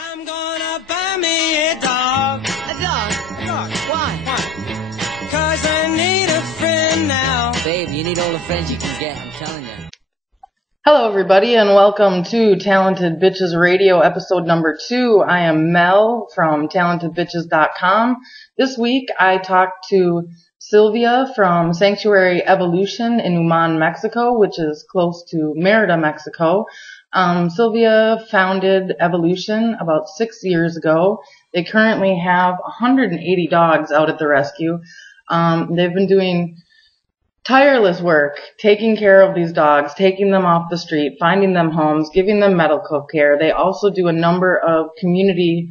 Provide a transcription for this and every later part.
I'm gonna buy me a dog. A dog? A dog? Why? Why? 'Cause I need a friend now. Babe, you need all the friends you can get, I'm telling you. Hello, everybody, and welcome to Talented Bitches Radio, episode number 2. I am Mel from TalentedBitches.com. This week, I talked to Sylvia from Sanctuary Evolution in Uman, Mexico, which is close to Merida, Mexico. Sylvia founded Evolution about 6 years ago. They currently have 180 dogs out at the rescue. They've been doing tireless work, taking care of these dogs, taking them off the street, finding them homes, giving them medical care. They also do a number of community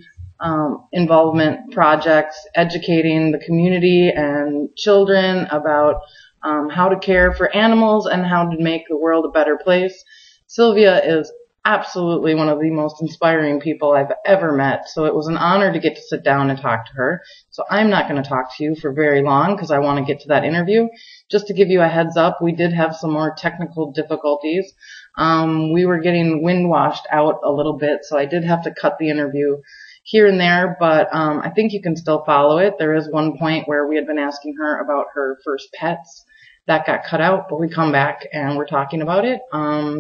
involvement projects, educating the community and children about how to care for animals and how to make the world a better place. Sylvia is absolutely one of the most inspiring people I've ever met, so it was an honor to get to sit down and talk to her. So I'm not going to talk to you for very long because I want to get to that interview. Just to give you a heads up, we did have some more technical difficulties. We were getting wind washed out a little bit, so I did have to cut the interview here and there, but I think you can still follow it. There is one point where we had been asking her about her first pets. That got cut out, but we come back and we're talking about it.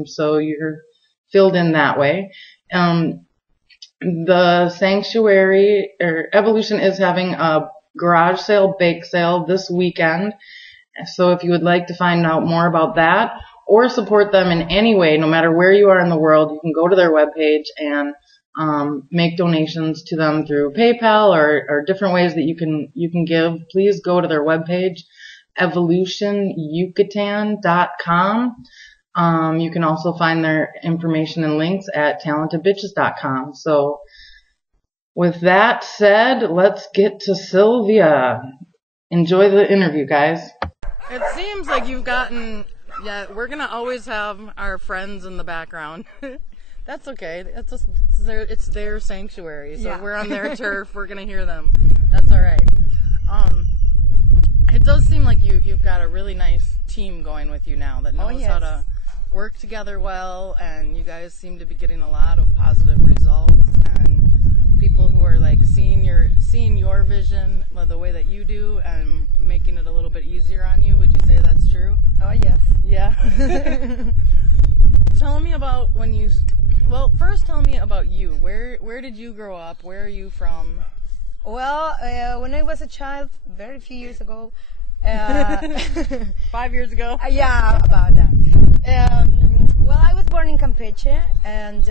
So you're filled in that way. The Sanctuary or Evolution is having a garage sale, bake sale this weekend. So if you would like to find out more about that or support them in any way, no matter where you are in the world, you can go to their webpage and make donations to them through PayPal or different ways that you can give. Please go to their webpage, evolutionyucatan.com. You can also find their information and links at talentedbitches.com. So with that said, let's get to Sylvia. Enjoy the interview, guys. It seems like you've gotten, we're going to always have our friends in the background. That's okay. It's their sanctuary, so we're on their turf. We're going to hear them. That's all right. It does seem like you've got a really nice team going with you now that knows how to work together well, and you guys seem to be getting a lot of positive results, and people who are like seeing your vision the way that you do and making it a little bit easier on you. Would you say that's true? Oh, yes. Yeah. Tell me about first tell me about you. Where did you grow up? Where are you from? Well, when I was a child, very few years ago. 5 years ago? Yeah, about that. Well, I was born in Campeche, and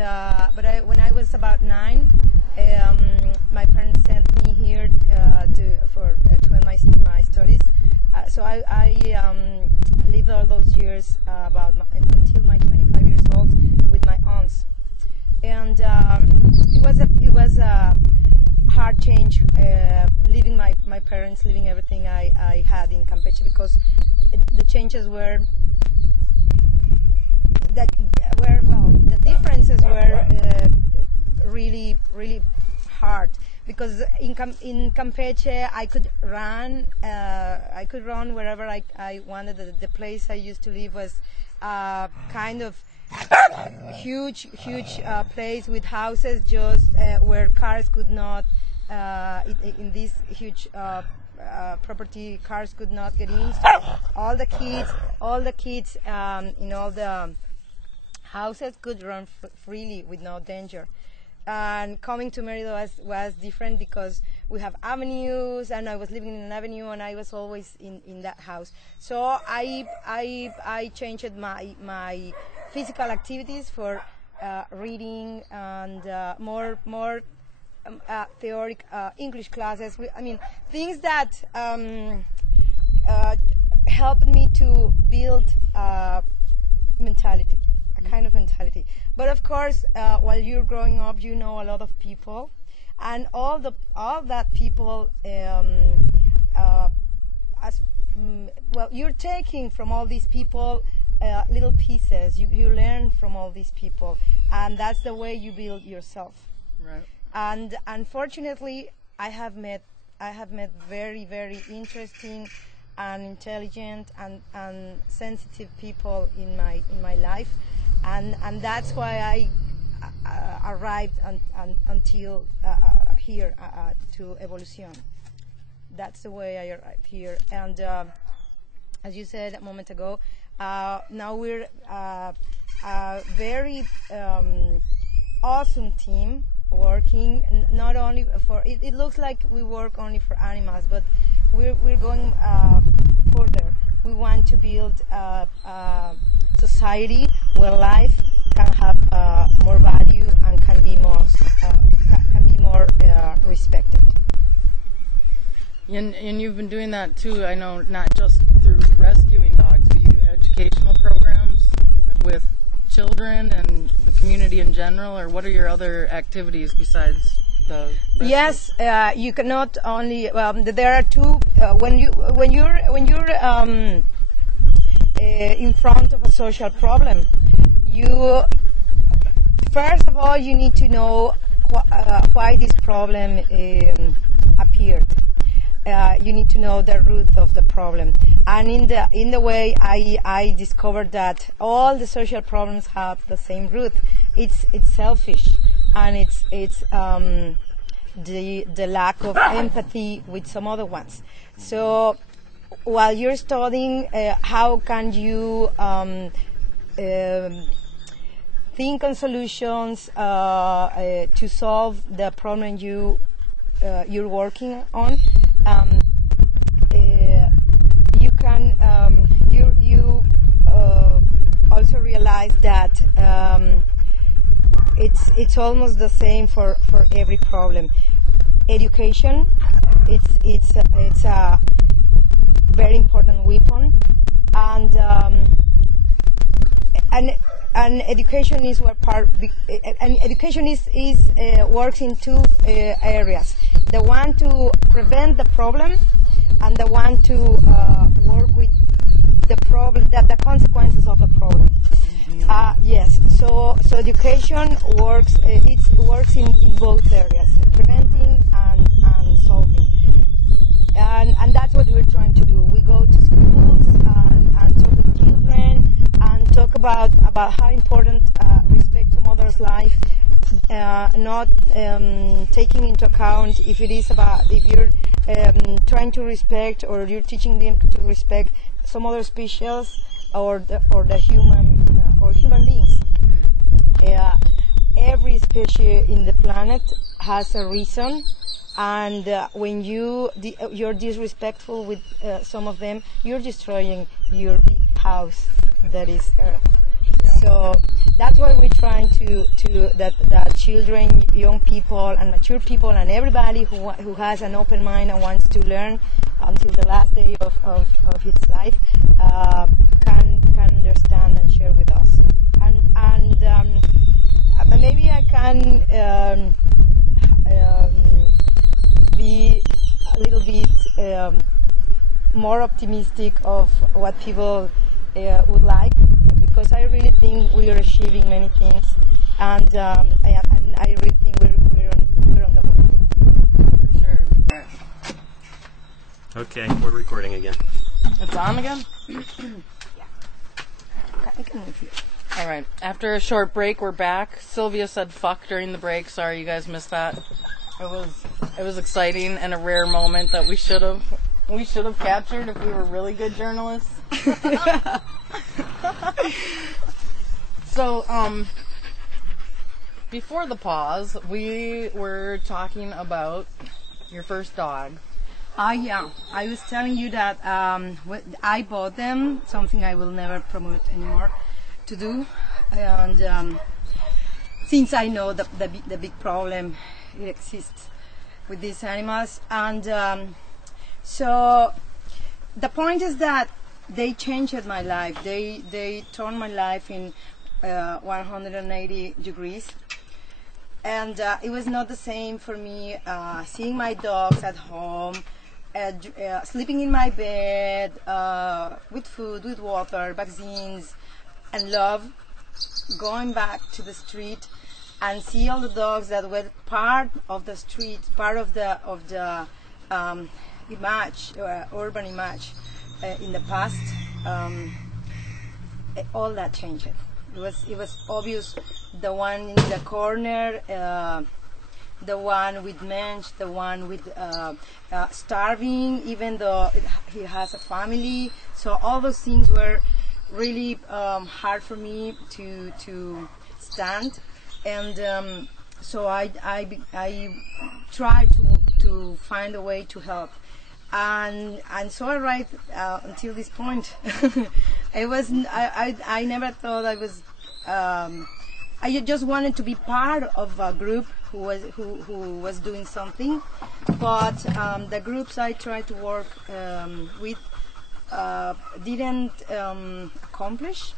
when I was about 9, my parents sent me here to end my studies. So I lived all those years until my 25 years old with my aunts, and it was a hard change, leaving my parents, leaving everything I had in Campeche, because the changes the differences were really, really hard, because in Campeche I could run wherever I wanted. The place I used to live was kind of huge place with houses just where cars could not in this huge property, cars could not get in. So all the kids in all the houses could run freely with no danger. And coming to Merida was different, because we have avenues, and I was living in an avenue, and I was always in that house. So I changed my physical activities for reading and more theoric English classes. Things that helped me to build mentality. Kind of mentality. But of course, while you're growing up, you know a lot of people, and all that people you're taking from all these people little pieces. You learn from all these people, and that's the way you build yourself. Right. And unfortunately, I have met very, very interesting and intelligent and sensitive people in my life. And that's why arrived until here to Evolucion. That's the way I arrived here. And as you said a moment ago, now we're a very awesome team working not only for it looks like we work only for animals, but we're going further. We want to build a society where life can have more value and can be more respected. And you've been doing that too, I know, not just through rescuing dogs, but you do educational programs with children and the community in general, or what are your other activities besides the rescue? Yes, you cannot only. There are two. When you're in front of a social problem, you first of all you need to know why this problem appeared. You need to know the root of the problem, and in the way I discovered that all the social problems have the same root. It's selfish, and it's the lack of empathy with some other ones. So while you're studying, how can you think on solutions to solve the problem you're working on? You can you also realize that it's almost the same for every problem. Education, it's a very important weapon, and education is what and education is works in two areas: the one to prevent the problem, and the one to work with the problem, the consequences of the problem. Yes, so education works. It works in both areas, preventing and solving, and that's what we're trying to do. We go to schools and talk with children and talk about how important respect some other's life, not taking into account if you're trying to respect, or you're teaching them to respect some other species or the human beings. Every species in the planet has a reason, and when you're disrespectful with some of them, you're destroying your big house that is Earth. So that's why we're trying to that children, young people, and mature people, and everybody who has an open mind and wants to learn until the last day of its life can understand and share with us. And maybe I can be a little bit more optimistic of what people would like, because I really think we are achieving many things, and I really think we're on the way. For sure. Okay, we're recording again. It's on again? Yeah. I can move you. All right. After a short break, we're back. Sylvia said "fuck" during the break. Sorry, you guys missed that. It was exciting and a rare moment that we should have captured if we were really good journalists. So, before the pause, we were talking about your first dog. Yeah. I was telling you that I bought them, something I will never promote anymore to do. And since I know the big problem it exists with these animals. And so the point is that they changed my life. They turned my life in 180 degrees. And it was not the same for me seeing my dogs at home, sleeping in my bed, with food, with water, vaccines, and love, going back to the street and see all the dogs that were part of the street, part of the image, urban image in the past. All that changed. it was obvious. The one in the corner, the one with mensch, the one with starving, even though he has a family. So all those things were really hard for me to stand, and so I tried to find a way to help, and so I write until this point. I never thought I was. I just wanted to be part of a group who was doing something, but the groups I tried to work with didn't accomplish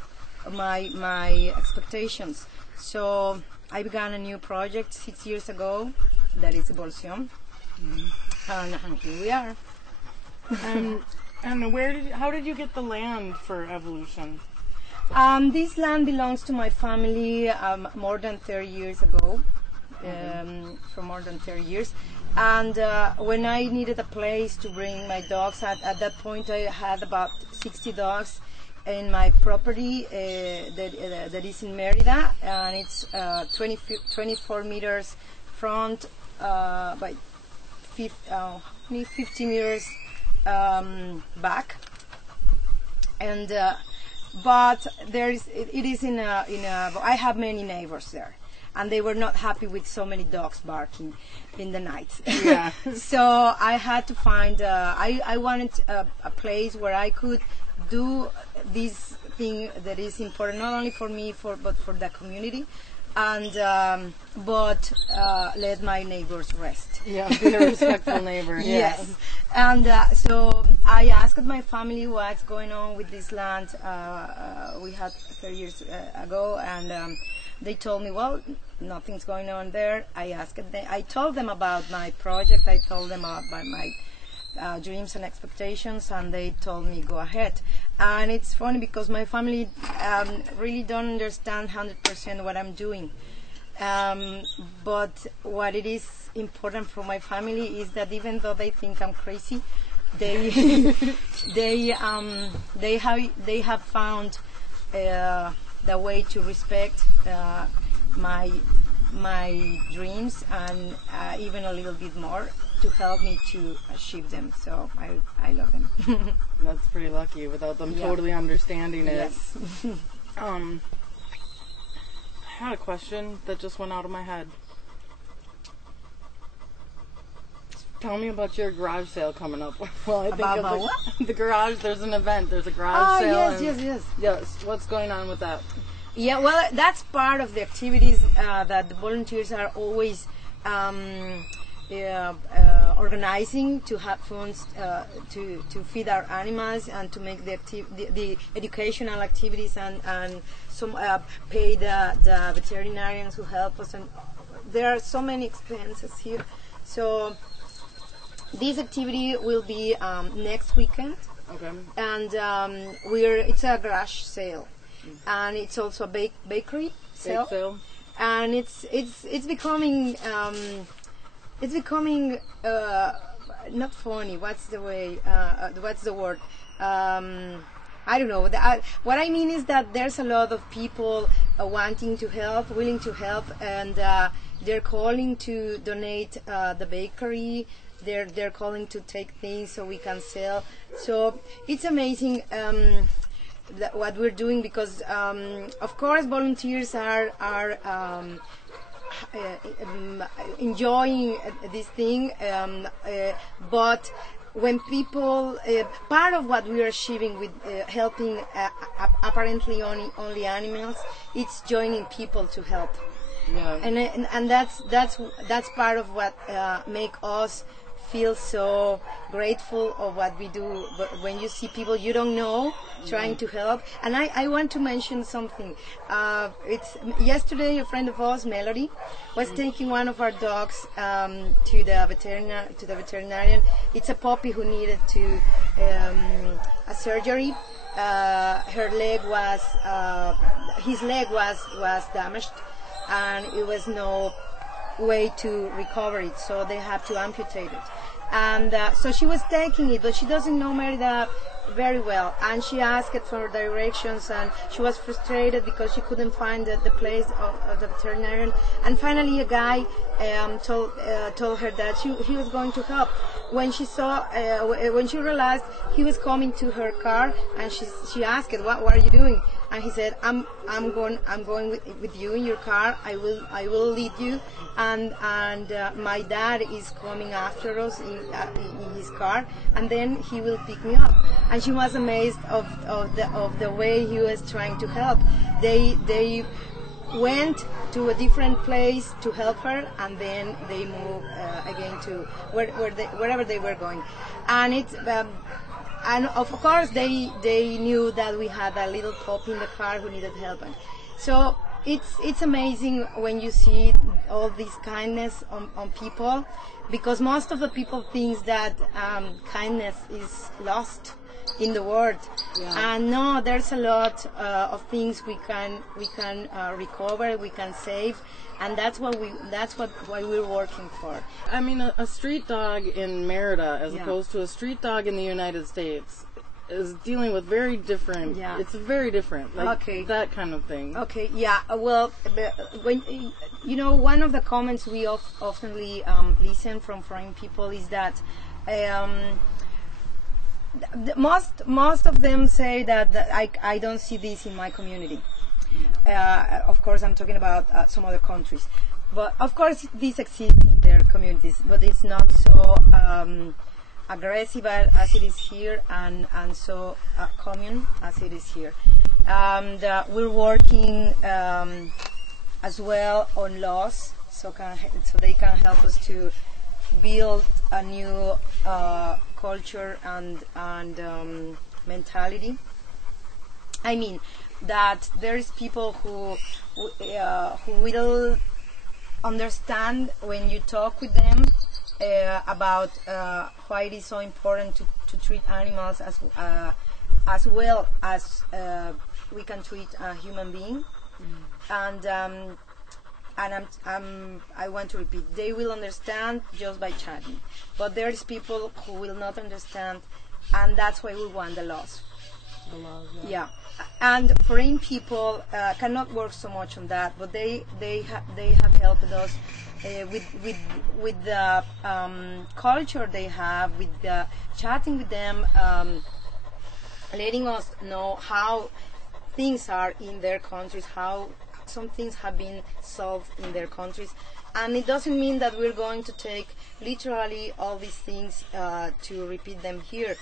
my expectations. So I began a new project 6 years ago, that is Evolucion, and here we are. And how did you get the land for Evolution? This land belongs to my family more than 30 years ago, for more than 30 years. And when I needed a place to bring my dogs, at that point I had about 60 dogs in my property that is in Merida, and it's 24 meters front by 50 meters back, and but it is in a I have many neighbors there, and they were not happy with so many dogs barking in the night. Yeah. So I had to find I wanted a place where I could do this thing that is important not only for me but for the community, and but let my neighbors rest. Yeah, be a respectful neighbor. Yes. And so I asked my family what's going on with this land we had 30 years ago, and they told me, well, nothing's going on there. I told them about my project. I told them about my dreams and expectations, and they told me go ahead. And it's funny because my family really don't understand 100% what I'm doing. But what it is important for my family is that even though they think I'm crazy, they they have found the way to respect my dreams, and even a little bit more to help me to achieve them. So I love them. That's pretty lucky without them totally understanding it. Yes. I had a question that just went out of my head. Tell me about your garage sale coming up. Well, I think About what? The garage. There's an event. There's a garage sale. Yes. Yes. What's going on with that? Yeah, well, that's part of the activities that the volunteers are always organizing to have funds to feed our animals and to make the educational activities and some pay the veterinarians who help us. And there are so many expenses here. So this activity will be next weekend. Okay. And it's a garage sale. And it's also a bakery sale. Bake sale. And it's becoming not funny. What's the word? I don't know. What I mean is that there's a lot of people wanting to help, willing to help, and they're calling to donate the bakery. They're calling to take things so we can sell. So it's amazing what we're doing, because of course volunteers are enjoying this thing, but when people, part of what we are achieving with helping apparently only animals, it's joining people to help. Yeah. And that's part of what make us feel so grateful of what we do. But when you see people you don't know trying to help, and I want to mention something. It's yesterday a friend of ours, Melody, was taking one of our dogs to the veterinarian. It's a puppy who needed to a surgery. His leg was damaged, and it was no way to recover it, so they have to amputate it. And so she was taking it, but she doesn't know, Merida, very well, and she asked for directions, and she was frustrated because she couldn't find the place of the veterinarian. And finally, a guy told her that he was going to help. When she saw, when she realized he was coming to her car, and she asked, "What are you doing?" And he said, "I'm going with you in your car. I will lead you, and my dad is coming after us in his car, and then he will pick me up." And she was amazed of the way he was trying to help. They went to a different place to help her, and then they moved again to wherever they were going, and it's. And of course, they knew that we had a little pup in the car who needed help. And so it's amazing when you see all this kindness on people, because most of the people think that kindness is lost in the world. Yeah. And no, there's a lot of things we can recover, we can save. And that's what we're working for. I mean, a street dog in Merida, as opposed to a street dog in the United States, is dealing with very different. Yeah. It's very different. Like that kind of thing. Okay. Yeah. Well, when one of the comments we often listen from foreign people is that most of them say that I don't see this in my community. Of course, I'm talking about some other countries, but of course this exists in their communities, but it's not so aggressive as it is here, and so common as it is here. And we're working as well on laws, so they can help us to build a new culture and mentality. I mean, that there is people who will understand when you talk with them about why it is so important to treat animals as well as we can treat a human being. And I want to repeat, they will understand just by chatting, but there is people who will not understand, and that's why we want the laws. Yeah. And foreign people cannot work so much on that, but they have helped us with the culture they have, with the chatting with them, letting us know how things are in their countries, how some things have been solved in their countries. And it doesn't mean that we're going to take literally all these things to repeat them here,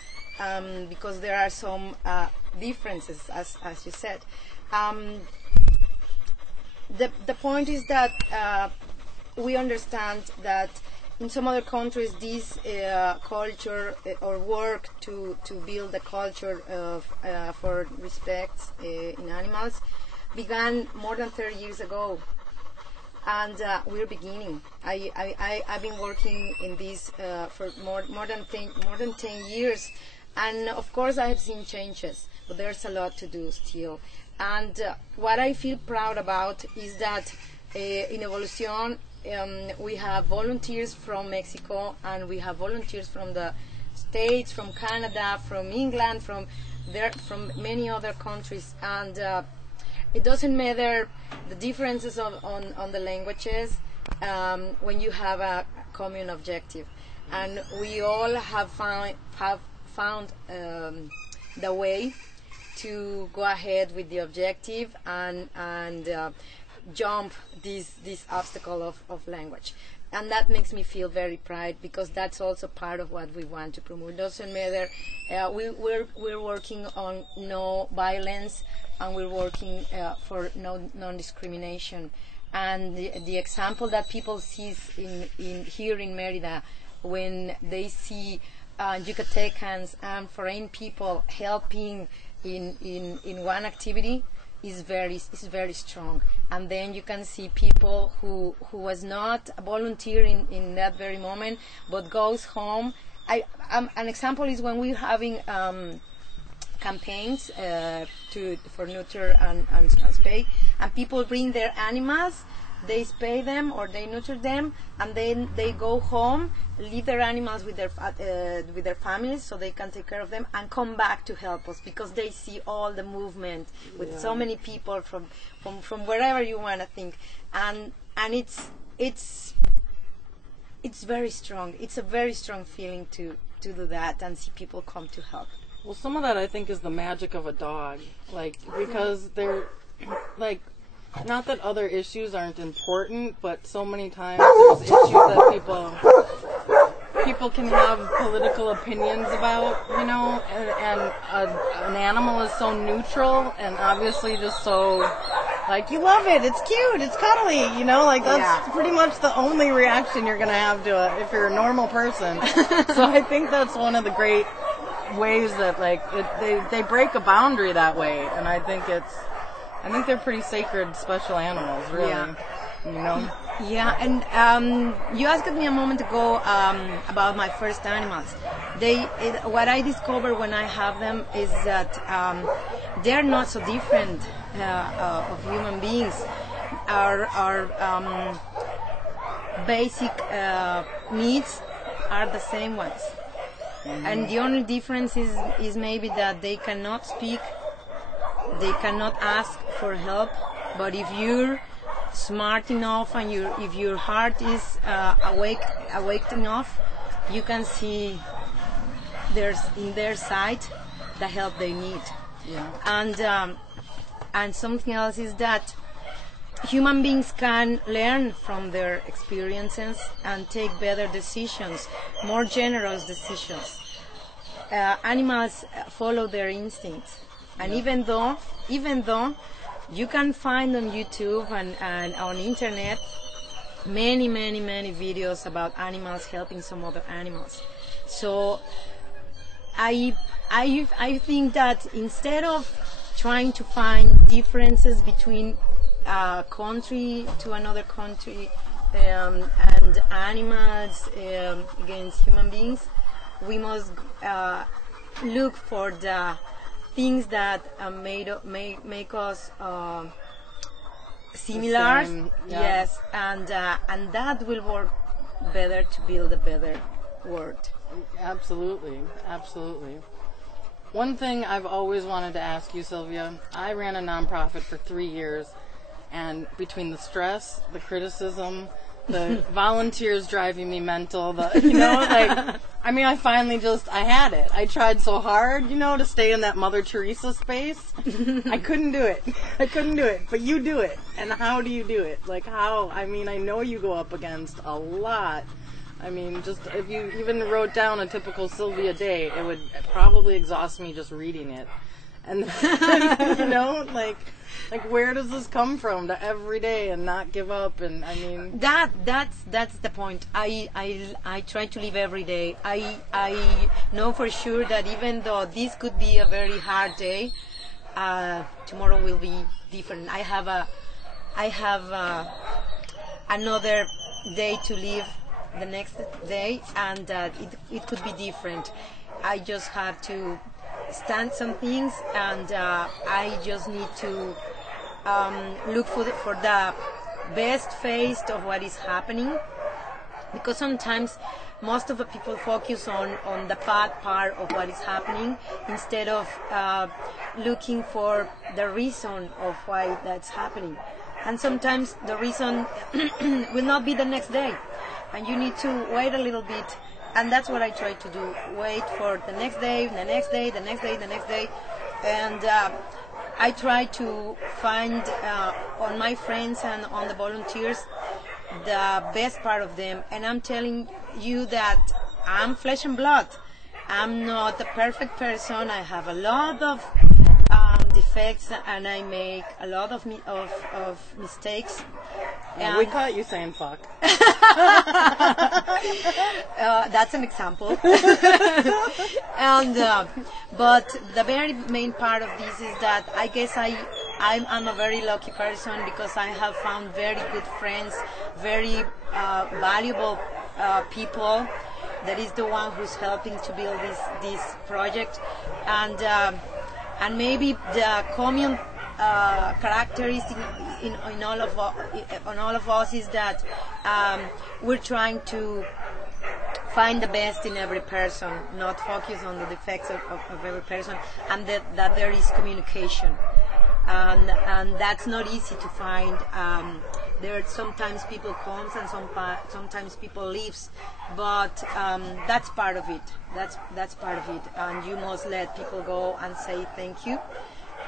because there are some differences, as you said. The point is that we understand that in some other countries this culture or work to build a culture of for respect in animals began more than 30 years ago. And we're beginning. I've been working in this for more than 10 years, and of course I have seen changes, but there's a lot to do still. And what I feel proud about is that in Evolucion we have volunteers from Mexico, and we have volunteers from the States, from Canada, from England, from many other countries, and it doesn't matter the differences on the languages when you have a common objective, and we all have found the way to go ahead with the objective and jump this obstacle of language. And that makes me feel very proud, because that's also part of what we want to promote. It doesn't matter. We're working on no violence, and we're working for non-discrimination. And the example that people see here in Merida, when they see Yucatecans and foreign people helping in one activity, is very strong. And then you can see people who was not volunteering in that very moment, but goes home. An example is when we're having campaigns for neuter and spay, and people bring their animals, they spay them or they neuter them, and then they go home, leave their animals with their families so they can take care of them, and come back to help us because they see all the movement with so many people from wherever you want to think, and it's very strong. It's a very strong feeling to do that and see people come to help. Well, some of that I think is the magic of a dog, like, because they're like, not that other issues aren't important, but so many times there's issues that people can have political opinions about, you know, and an animal is so neutral and obviously just so, like, you love it, it's cute, it's cuddly, you know, like, that's pretty much the only reaction you're going to have to it if you're a normal person. So I think that's one of the great ways that, like, they break a boundary that way, and I think they're pretty sacred, special animals, really. Yeah. You know? Yeah, and you asked me a moment ago about my first animals. What I discovered when I have them is that they're not so different of human beings. Our basic needs are the same ones. Mm-hmm. And the only difference is maybe that they cannot speak, they cannot ask for help, but if you're smart enough and if your heart is awake enough, you can see there's in their sight the help they need. Yeah. And something else is that human beings can learn from their experiences and take better decisions, more generous decisions. Animals follow their instincts, and even though you can find on YouTube and on internet many videos about animals helping some other animals. So I think that instead of trying to find differences between country to another country and animals against human beings, we must look for the things that make us similar. Yes, and that will work better to build a better world. Absolutely. One thing I've always wanted to ask you, Sylvia, I ran a nonprofit for 3 years, and between the stress, the criticism, the volunteers driving me mental, I finally I had it. I tried so hard, to stay in that Mother Teresa space. I couldn't do it. But you do it. And how do you do it? Like, how? I know you go up against a lot. Just if you even wrote down a typical Sylvia day, it would probably exhaust me just reading it. And, like where does this come from to every day and not give up? And that's the point. I try to live every day. I know for sure that even though this could be a very hard day, tomorrow will be different. I have another day to live the next day, and it could be different. I just have to stand some things, and I just need to look for the best face of what is happening, because sometimes most of the people focus on the bad part of what is happening instead of looking for the reason of why that's happening. And sometimes the reason will not be the next day, and you need to wait a little bit. And that's what I try to do. Wait for the next day, the next day, the next day, the next day. And I try to find on my friends and on the volunteers the best part of them. And I'm telling you that I'm flesh and blood. I'm not the perfect person. I have a lot of defects, and I make a lot of mistakes. We caught you saying fuck. That's an example. And but the very main part of this is that I guess I'm a very lucky person, because I have found very good friends, very valuable people. That is the one who's helping to build this project, and maybe the common characteristic in all of on all of us is that we're trying to find the best in every person, not focus on the defects of every person, and that there is communication. And that's not easy to find. There sometimes people comes and sometimes people leaves, but that's part of it. That's part of it, and you must let people go and say thank you,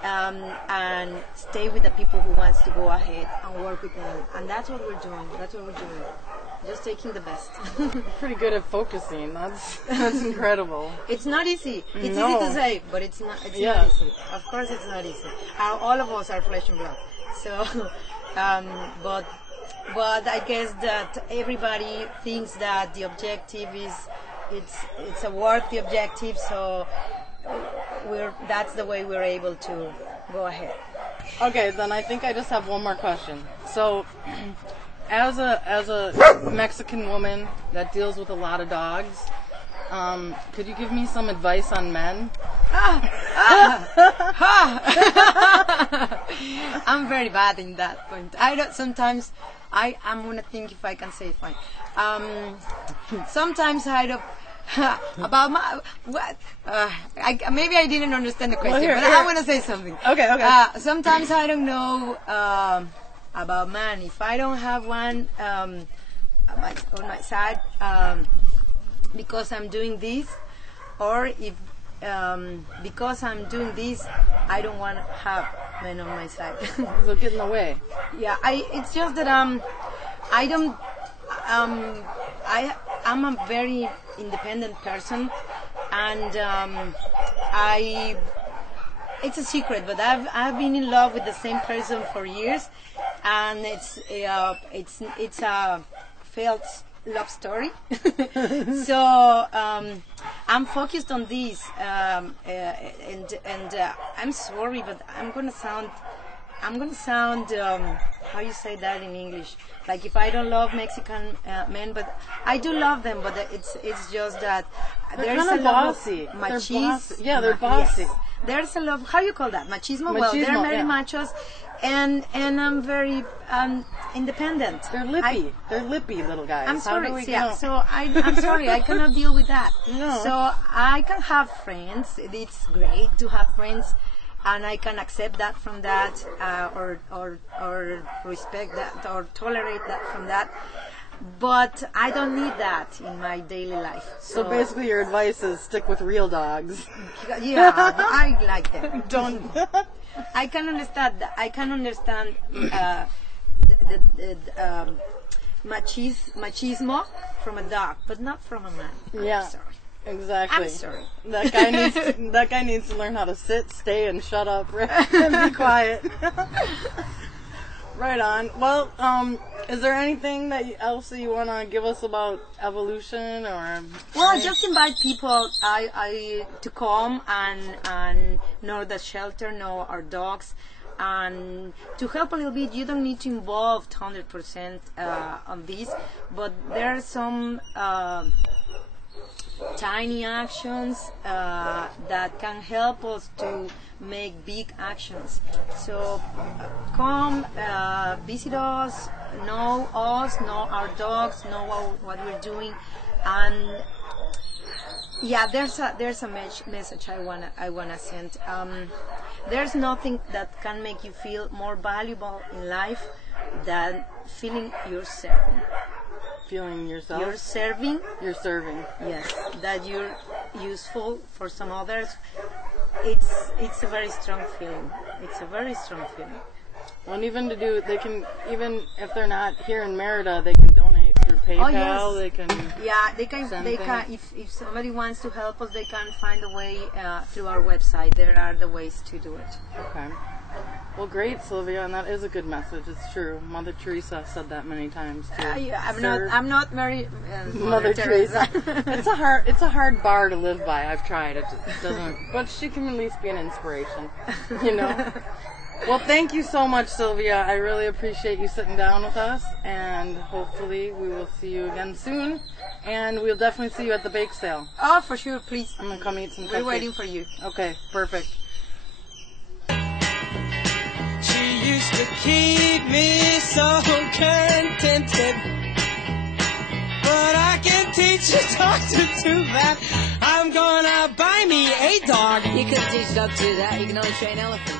and stay with the people who wants to go ahead and work with them. And that's what we're doing. Just taking the best. Pretty good at focusing. That's incredible. It's not easy. It's No. easy to say, but it's not. It's Yeah. not easy. Of course, it's not easy. All of us are flesh and blood. So, but I guess that everybody thinks that the objective is it's a worthy objective. So that's the way we're able to go ahead. Okay, then I think I just have one more question. So, as a Mexican woman that deals with a lot of dogs, could you give me some advice on men? I'm very bad in that point. Sometimes I'm gonna think if I can say it fine. Sometimes I don't. About my what? Maybe I didn't understand the question, here, but here. I want to say something. Okay. Sometimes I don't know about man. If I don't have one on my side because I'm doing this, or if because I'm doing this, I don't want to have men on my side. So get in the way. Yeah, it's just that I don't. I'm a very independent person, and it's a secret, but I've been in love with the same person for years, and it's a failed love story. So I'm focused on this, and I'm sorry, but I'm gonna sound how you say that in English? Like if I don't love Mexican men, but I do love them, but it's just that They're there's kind a of lot bossy. of They're machismo. bossy. Yeah, they're bossy. Yes. There's a lot. How you call that? Machismo. Well, they're Machismo, very yeah. machos, and I'm very independent. They're lippy. They're lippy little guys. I'm How sorry. do we Yeah, go? so I'm sorry. I cannot deal with that. No. So I can have friends. It's great to have friends, and I can accept that from that, or respect that, or tolerate that from that. But I don't need that in my daily life. So basically, your advice is stick with real dogs. Yeah, I like them. Don't. I can understand. I can understand the machismo from a dog, but not from a man. Yeah. I'm sorry. Exactly. I'm sorry. That guy needs to learn how to sit, stay, and shut up and be quiet. Right on. Well, is there anything else that you want to give us about Evolucion, or? Well, just invite people to come and know the shelter, know our dogs, and to help a little bit. You don't need to involve 100% on this, but there are some tiny actions that can help us to make big actions. So come, visit us, know our dogs, know what we're doing, and yeah, there's a message I wanna send. There's nothing that can make you feel more valuable in life than feeling you're serving. Feeling yourself? You're serving. You're serving. Yes, that you're useful for some others. It's a very strong feeling. It's a very strong feeling. Well, and even even if they're not here in Merida, they can donate through PayPal. Oh, yes. They can. Yeah, they can. If somebody wants to help us, they can find a way through our website. There are the ways to do it. Okay. Well, great, Sylvia, and that is a good message. It's true. Mother Teresa said that many times too. I'm not Mary. Mother Teresa. It's a hard bar to live by. I've tried. It doesn't. But she can at least be an inspiration. You know. Well, thank you so much, Sylvia. I really appreciate you sitting down with us, and hopefully we will see you again soon. And we'll definitely see you at the bake sale. Oh, for sure, please. I'm gonna come eat some cupcakes. We're waiting for you. Okay, perfect. used to keep me so contented. But I can teach a dog to do that. I'm gonna buy me a dog. You couldn't teach a dog to do that. You can only train elephants.